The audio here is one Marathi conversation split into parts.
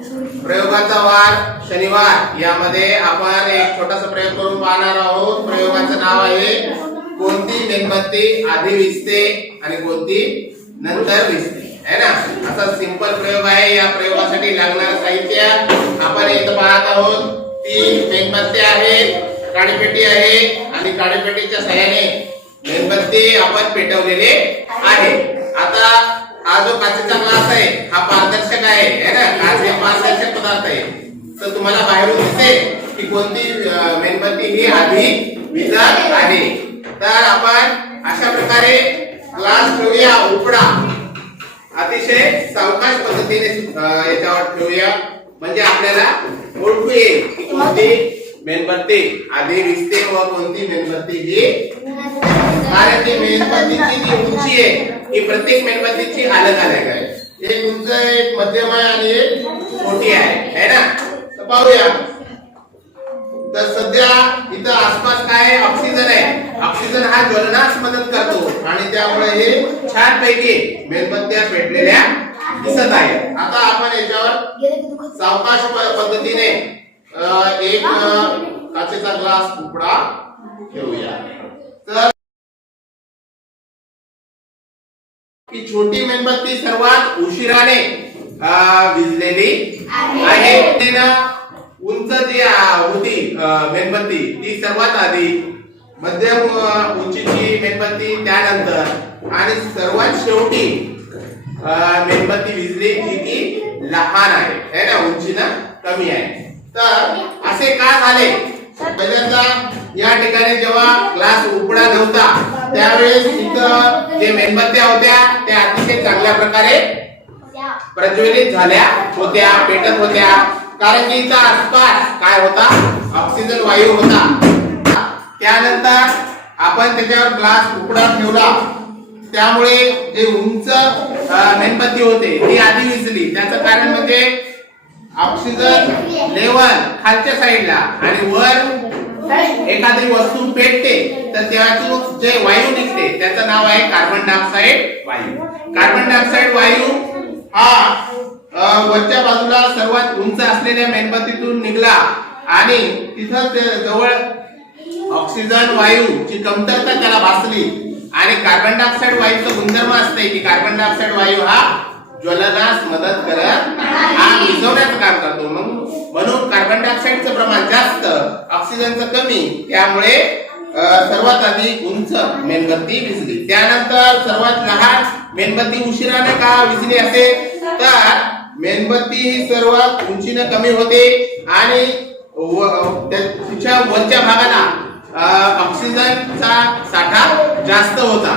प्रयोगाचा वार शनिवार यामध्ये आपण एक छोटासा प्रयोग करून पाहणार आहोत। प्रयोगाचं नाव आहे कोणती मेणबत्ती आधी विझते आणि कोणती नंतर विझते, है ना। असा सिंपल प्रयोग आहे। या प्रयोगासाठी लागणारं साहित्य आपण इथं पाहत आहोत। 3 मेणबत्त्या आहेत, काडीपेटी आहे आणि काडीपेटीच्या सहाय्याने मेणबत्ती आपण पेटवलेले आहे। आता हा जो काचेचा ग्लास आहे हा पारदर्शक आहे, है ना। काच हे पारदर्शक पदार्थ आहे, तर तुम्हाला बाहेरून दिसते की कोणती मेणबत्ती ही आधी विझत आहे। तर आपण अशा प्रकारे ग्लास ठेवूया उपडा, अतिशय सावकाश पद्धतीने याच्यावर ठेवूया, म्हणजे आपल्याला ओळखू येईल की कोणती मेणबत्ती आधी विझते व कोणती मेणबत्ती ही। कारण ती मेणबत्तीची जी उंची आहे ही प्रत्येक मेणबत्तीची अलग अलग आहे। एक उंच आहे, एक मध्यम आहे आणि एक छोटी आहे, है ना। तर पाहूया। तर सध्या इथं आसपास काय आहे, ऑक्सिजन आहे। ऑक्सिजन हा ज्वलनास मदत करतो आणि त्यामुळे हे छान पैकी मेणबत्त्या पेटलेल्या दिसत आहेत। आता आपण याच्यावर सावकाश पद्धतीने एक काचेचा ग्लास उपडा ठेवूया। तर ही छोटी मेणबत्ती सर्वात उशिराने विझलेली आहे। उंच जी होती मेणबत्ती ती सर्वात आधी, मध्यम उंचीची मेणबत्ती त्यानंतर आणि सर्वात शेवटी मेणबत्ती विझली जी की लहान आहे, है ना, उंचीनं कमी आहे। तर असे का झाले? पहिल्यांदा या ठिकाणी जेव्हा ग्लास उपडा नव्हता त्यावेळेस इथं जे मेणबत्त्या होत्या त्या अतिशय चांगल्या प्रकारे प्रज्वलित झाल्या होत्या, पेटत होत्या। कारण की इथं आसपास काय होता, ऑक्सिजन वायू होता। त्यानंतर आपण त्याच्यावर ग्लास उपडा ठेवला, त्यामुळे जे उंच मेणबत्ती होते ती आधी विझली। त्याचं कारण म्हणजे ऑक्सिजन लेवल खालच्या साईडला आणि वर एखादी वस्तू पेटते तर त्यातून जे वायू निघते त्याचं नाव आहे कार्बन डायऑक्साइड वायू। कार्बन डायऑक्साइड वायू हा वरच्या बाजूला सर्वात उंच असलेल्या मेणबत्तीतून निघाला आणि तिथं जवळ ऑक्सिजन वायूची कमतरता त्याला भासली आणि कार्बन डायऑक्साइड वायूचं गुणधर्म असते की कार्बन डायऑक्साइड वायू हा ज्वलनास मदत करत, आग विझवण्याचं काम करतो। म्हणून कार्बन डायऑक्साइडचं प्रमाण जास्त, ऑक्सिजनचं कमी, त्यामुळे सर्वात आधी उंच मेणबत्ती विझली। त्यानंतर सर्वात लहान मेणबत्ती उशिराने का विझली असेल तर मेणबत्ती ही सर्वात उंचीने कमी होते आणि तिच्या वरच्या भागाला ऑक्सिजनचा साठा जास्त होता।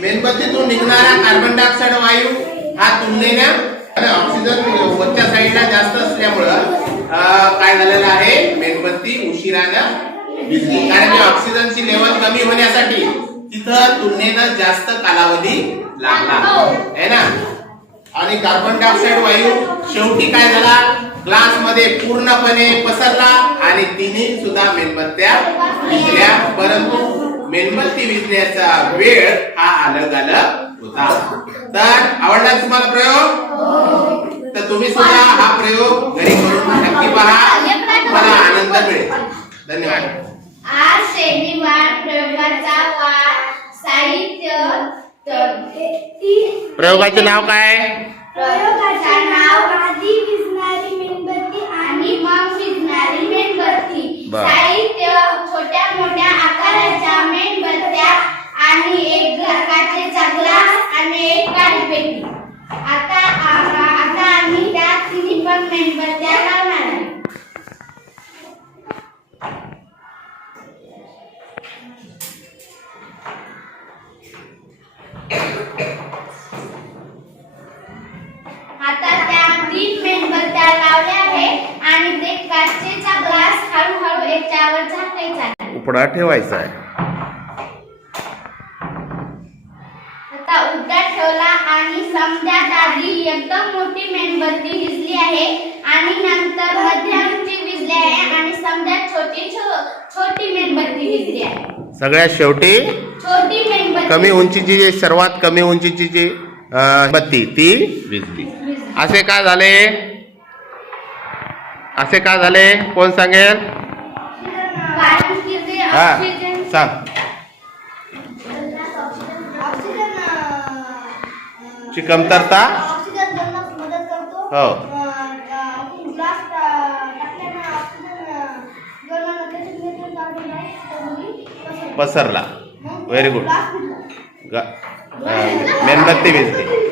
मेणबत्तीतून निघणारा कार्बन डायऑक्साइड वायू हा तुलनेने ऑक्सिजन वरच्या साईडला जास्त असल्यामुळं काय झालेलं आहे, मेणबत्ती उशिराने विझली। कारण की ऑक्सिजनची लेवल कमी होण्यासाठी तिथं तुलनेनं जास्त कालावधी लागला, है ना। आणि कार्बन डायऑक्साइड वायू शेवटी काय झाला, ग्लास मध्ये पूर्णपणे पसरला आणि तिन्ही सुद्धा मेणबत्त्या विझल्या, परंतु मेणबत्ती विझण्याचा वेळ हा अलग अलग होता। तर आवडला तुम्हाला प्रयोग? तर तुम्ही सुद्धा हा प्रयोग घरी करून नक्की पहा, तुम्हाला आनंद मिळेल। धन्यवाद। आज शनिवार प्रयोगाचा वार साहित्य प्रयोगाचे नाव काय? प्रयोगाचे नाव आधी विझणारी मेणबत्ती आणि मग विझणारी मेणबत्ती। साहित्य छोट्या मोठ्या आकाराच्या मेणबत्त्या आणि एक काचेचा ग्लास आणि एक काडीपेटी। आता आम्ही त्या तिन्ही पण मेणबत्त्या लावणार आहे। आता त्या 3 मेणबत्त्या लावल्या आहे आणि ते काचेचा ग्लास हळूहळू याच्यावर झाकायचा, उपडा ठेवायचा आहे। आता उपडा ठेवला आणि समजात आधी एकदम मोठी मेणबत्ती विझली आहे आणि नंतर मध्यमची विझली आहे आणि समजात छोटी मेणबत्ती विझली आहे। सगळ्यात शेवटी छोटी मेणबत्ती, कमी उंचीची, सर्वात कमी उंचीची जी बत्ती ती विझली। असे का झाले? असे का झाले? कोण सांगेल? कारण की ते हा ऑक्सिजन सांग. ची कमतरता ऑक्सिजन बनण्यास मदत करतो. हो. ग्लास टाकल्याने ऑक्सिजन बनवण्याला त्याचे न्यूट्रॉन कार्बन डायऑक्साइड पसरला. Very good. ग्लास फुटला. मेणबत्ती विजली.